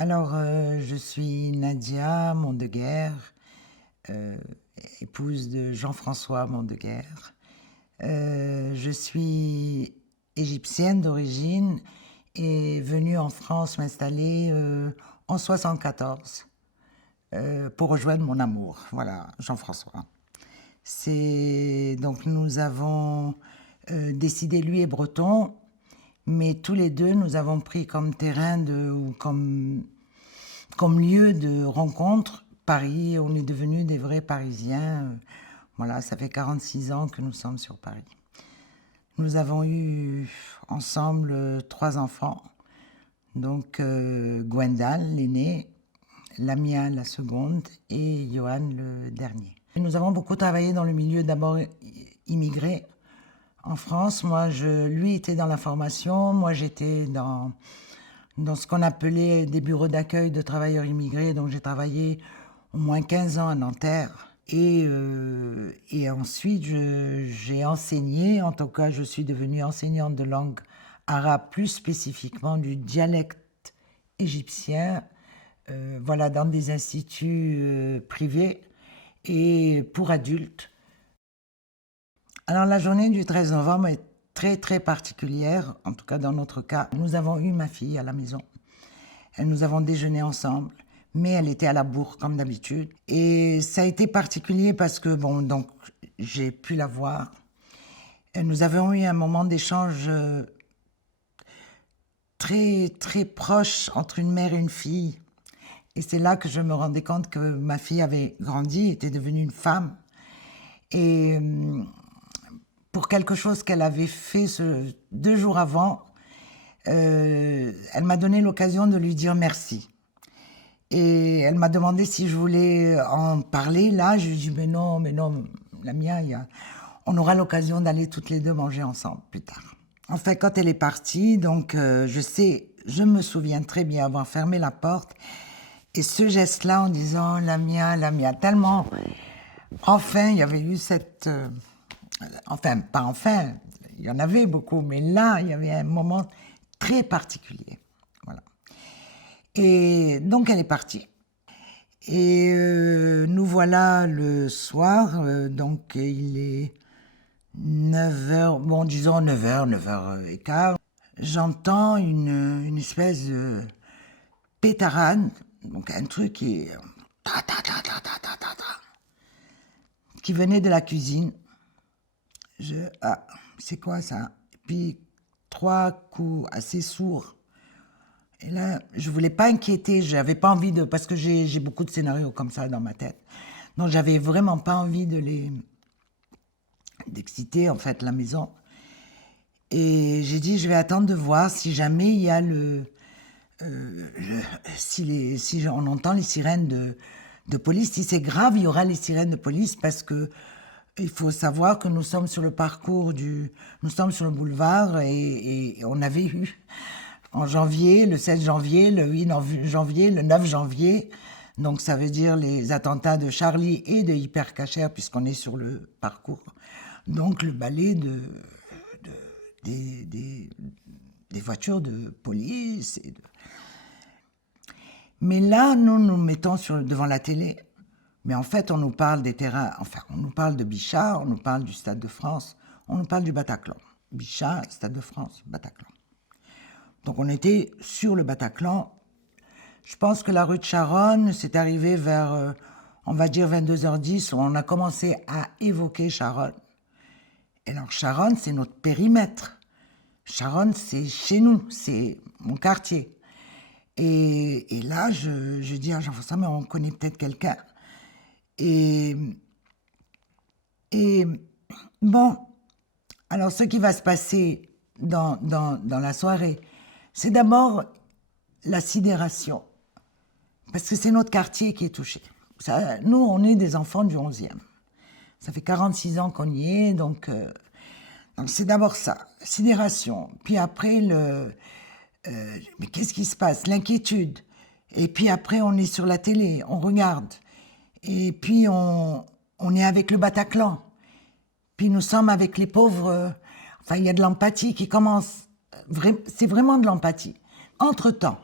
Je suis Nadia Mondeguer, euh, épouse de Jean-François Mondeguer. Je suis égyptienne d'origine et venue en France m'installer en 74 pour rejoindre mon amour. Voilà, Jean-François. Donc nous avons décidé, lui est breton, mais tous les deux nous avons pris comme terrain ou comme lieu de rencontre Paris. On est devenus des vrais Parisiens. Voilà, ça fait 46 ans que nous sommes sur Paris. Nous avons eu ensemble 3 enfants. Donc Gwendal, l'aîné, Lamia, la seconde, et Johan, le dernier. Nous avons beaucoup travaillé dans le milieu d'abord immigré en France. Lui était dans la formation, moi j'étais dans ce qu'on appelait des bureaux d'accueil de travailleurs immigrés. Donc j'ai travaillé au moins 15 ans à Nanterre. Et ensuite, j'ai enseigné, en tout cas, je suis devenue enseignante de langue arabe, plus spécifiquement du dialecte égyptien, voilà, dans des instituts privés et pour adultes. Alors, la journée du 13 novembre est très, très particulière, en tout cas dans notre cas. Nous avons eu ma fille à la maison. Nous avons déjeuné ensemble, mais elle était à la bourre comme d'habitude. Et ça a été particulier parce que, bon, donc, j'ai pu la voir. Et nous avons eu un moment d'échange très, très proche entre une mère et une fille. Et c'est là que je me rendais compte que ma fille avait grandi, était devenue une femme. Et pour quelque chose qu'elle avait fait 2 jours avant, elle m'a donné l'occasion de lui dire merci. Et elle m'a demandé si je voulais en parler. Là, je lui ai dit, mais non, la mienne, on aura l'occasion d'aller toutes les deux manger ensemble plus tard. En fait, quand elle est partie, donc je me souviens très bien avoir fermé la porte. Et ce geste-là en disant, la mienne, tellement... Enfin, il y avait eu enfin, pas enfin, il y en avait beaucoup, mais là, il y avait un moment très particulier. Voilà. Et donc, elle est partie. Et nous voilà le soir, donc il est 9h, bon, disons 9h, 9h15. J'entends une espèce de pétarade, donc un truc qui est... ta, ta, ta, ta, ta, ta, ta, ta, qui venait de la cuisine. Ah, c'est quoi ça? Et puis 3 coups assez sourds. Et là, je voulais pas inquiéter, j'avais pas envie de... Parce que j'ai beaucoup de scénarios comme ça dans ma tête. Donc j'avais vraiment pas envie d'exciter en fait la maison. Et j'ai dit, je vais attendre de voir si jamais il y a si on entend les sirènes de police. Si c'est grave, il y aura les sirènes de police parce que il faut savoir que nous sommes sur le nous sommes sur le boulevard et on avait eu en janvier, le 16 janvier, le 8 janvier, le 9 janvier. Donc ça veut dire les attentats de Charlie et de Hyper Cacher puisqu'on est sur le parcours. Donc le balai des voitures de police. Mais là, nous nous mettons devant la télé. Mais en fait, on nous parle des terrains, enfin, on nous parle de Bichat, on nous parle du Stade de France, on nous parle du Bataclan. Bichat, Stade de France, Bataclan. Donc on était sur le Bataclan. Je pense que la rue de Charonne, c'est arrivé vers, on va dire 22h10, où on a commencé à évoquer Charonne. Et alors Charonne, c'est notre périmètre. Charonne, c'est chez nous, c'est mon quartier. Et là, je dis à Jean-François, mais on connaît peut-être quelqu'un. Et bon, alors ce qui va se passer dans la soirée, c'est d'abord la sidération. Parce que c'est notre quartier qui est touché. Nous, on est des enfants du 11e. Ça fait 46 ans qu'on y est, donc c'est d'abord ça, sidération. Puis après, mais qu'est-ce qui se passe? L'inquiétude. Et puis après, on est sur la télé, on regarde. Et puis on est avec le Bataclan. Puis nous sommes avec les pauvres. Enfin, il y a de l'empathie qui commence. C'est vraiment de l'empathie. Entre-temps,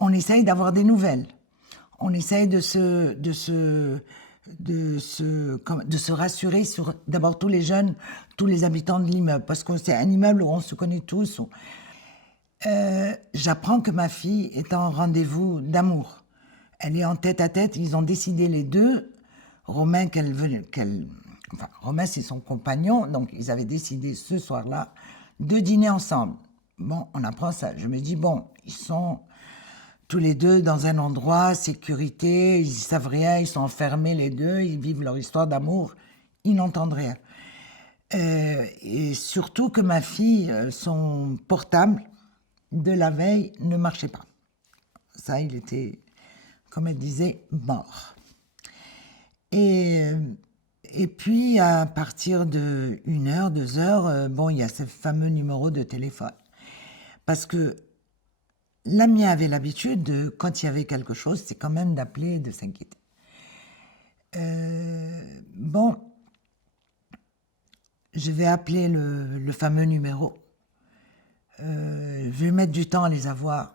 On essaye d'avoir des nouvelles. On essaye de se rassurer sur d'abord tous les jeunes, tous les habitants de l'immeuble, parce que c'est un immeuble où on se connaît tous. J'apprends que ma fille est en rendez-vous d'amour. Elle est en tête-à-tête. Ils ont décidé les deux, Romain, enfin, Romain c'est son compagnon, donc ils avaient décidé ce soir-là de dîner ensemble. Bon, on apprend ça. Je me dis, bon, ils sont tous les deux dans un endroit, sécurité, ils ne savent rien, ils sont enfermés les deux, ils vivent leur histoire d'amour, ils n'entendent rien. Et surtout que ma fille, son portable de la veille ne marchait pas. Ça, il était, comme elle disait, mort. Et puis, à partir de 1 heure, 2 heures, bon, il y a ce fameux numéro de téléphone. Parce que Lamia avait l'habitude, quand il y avait quelque chose, c'est quand même d'appeler et de s'inquiéter. Bon, je vais appeler le fameux numéro. Je vais mettre du temps à les avoir.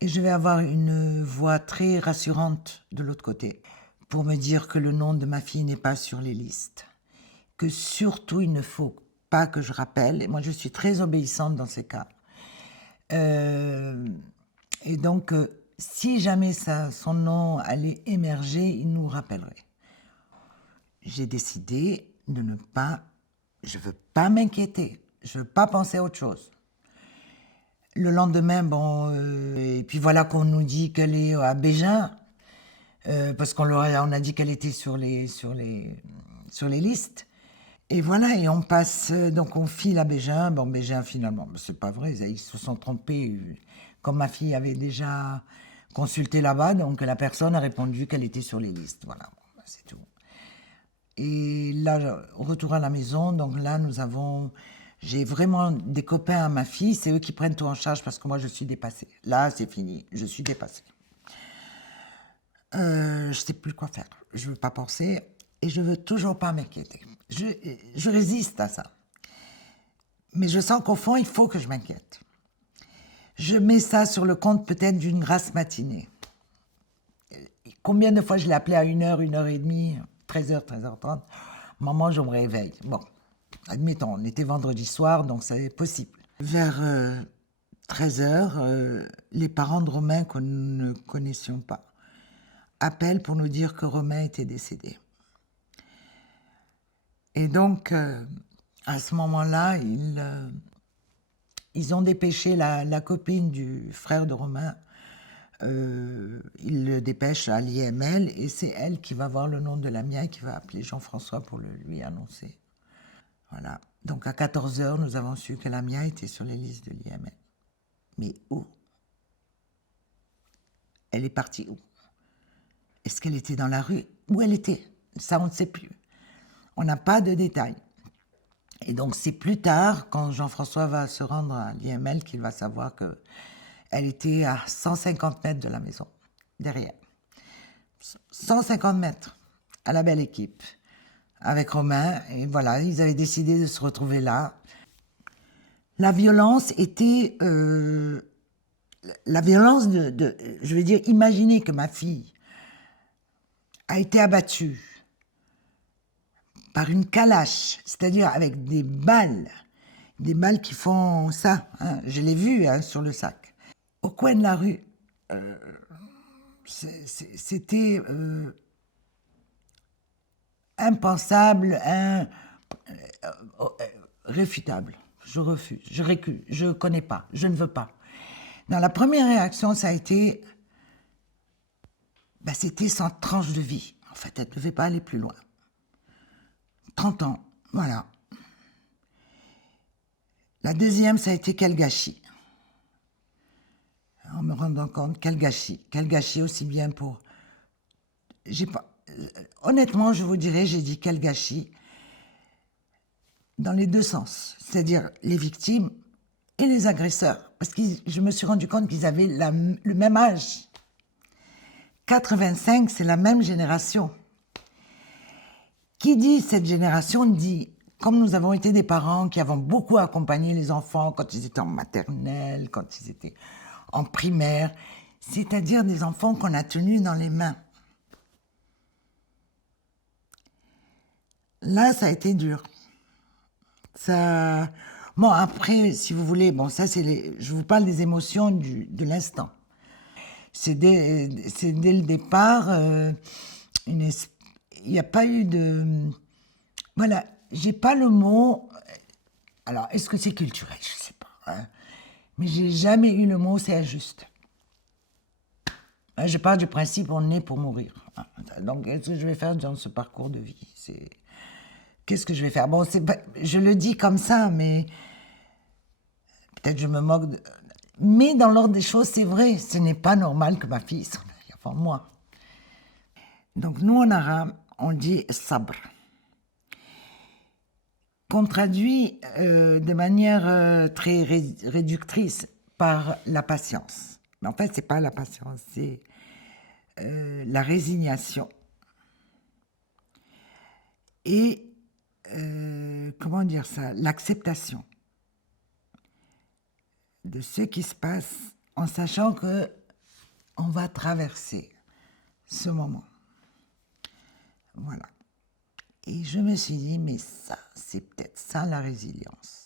Et je vais avoir une voix très rassurante de l'autre côté pour me dire que le nom de ma fille n'est pas sur les listes. Que surtout, il ne faut pas que je rappelle. Et moi, je suis très obéissante dans ces cas. Et donc, si jamais son nom allait émerger, il nous rappellerait. J'ai décidé de ne pas... Je ne veux pas m'inquiéter. Je ne veux pas penser à autre chose. Le lendemain, bon... et puis voilà qu'on nous dit qu'elle est à Bégin, parce on a dit qu'elle était sur les listes. Et voilà, et on passe... donc on file à Bégin. Bon, Bégin, finalement, c'est pas vrai, ils se sont trompés. Comme ma fille avait déjà consulté là-bas, donc la personne a répondu qu'elle était sur les listes. Voilà, bon, c'est tout. Et là, retour à la maison, donc là, j'ai vraiment des copains à ma fille, c'est eux qui prennent tout en charge parce que moi, je suis dépassée. Là, c'est fini, je suis dépassée. Je sais plus quoi faire, je veux pas penser et je veux toujours pas m'inquiéter. Je résiste à ça. Mais je sens qu'au fond, il faut que je m'inquiète. Je mets ça sur le compte peut-être d'une grasse matinée. Combien de fois je l'ai appelé à 1 heure, 1 heure et demie, 13h, 13h30. Maman, je me réveille. Bon, admettons, on était vendredi soir, donc c'est possible. Vers 13h, les parents de Romain, que nous ne connaissions pas, appellent pour nous dire que Romain était décédé. Et donc, à ce moment-là, ils ont dépêché la copine du frère de Romain. Ils le dépêchent à l'IML et c'est elle qui va voir le nom de Lamia et qui va appeler Jean-François pour le lui annoncer. Voilà. Donc à 14h, nous avons su que Lamia était sur les listes de l'IML. Mais où? Elle est partie où? Est-ce qu'elle était dans la rue? Où elle était? Ça, on ne sait plus. On n'a pas de détails. Et donc c'est plus tard, quand Jean-François va se rendre à l'IML, qu'il va savoir qu'elle était à 150 mètres de la maison, derrière. 150 mètres, à la belle équipe, avec Romain. Et voilà, ils avaient décidé de se retrouver là. La violence était... la violence je veux dire, imaginez que ma fille a été abattue par une calache, c'est-à-dire avec des balles qui font ça, hein, je l'ai vu hein, sur le sac. Au coin de la rue, c'était impensable, réfutable. Je refuse, je récule, je ne connais pas, je ne veux pas. Dans la première réaction, ça a été, c'était sans tranche de vie. En fait, elle ne devait pas aller plus loin. 30 ans, voilà. La deuxième, ça a été quel gâchis. En me rendant compte, quel gâchis aussi bien pour... Honnêtement, je vous dirais, j'ai dit quel gâchis dans les deux sens, c'est-à-dire les victimes et les agresseurs, parce que je me suis rendu compte qu'ils avaient le même âge. 85, c'est la même génération. Qui dit cette génération dit, comme nous avons été des parents qui avons beaucoup accompagné les enfants quand ils étaient en maternelle, quand ils étaient en primaire, c'est-à-dire des enfants qu'on a tenus dans les mains. Là, ça a été dur. Ça... Bon, après, si vous voulez, bon, ça, je vous parle des émotions de l'instant. C'est dès le départ, il n'y a pas eu de... Voilà, j'ai pas le mot... Alors, est-ce que c'est culturel? Je sais pas. Hein. Mais j'ai jamais eu le mot c'est injuste. Je pars du principe on est pour mourir. Donc, qu'est-ce que je vais faire dans ce parcours de vie? Qu'est-ce que je vais faire? Bon, je le dis comme ça, mais peut-être je me moque. Mais dans l'ordre des choses, c'est vrai. Ce n'est pas normal que ma fille s'en aille avant moi. Donc, nous, en arabe, on dit sabr. Qu'on traduit de manière très réductrice par la patience. Mais en fait, c'est pas la patience, c'est la résignation. Et, comment dire ça, l'acceptation de ce qui se passe en sachant que on va traverser ce moment. Voilà. Et je me suis dit, mais ça, c'est peut-être ça la résilience.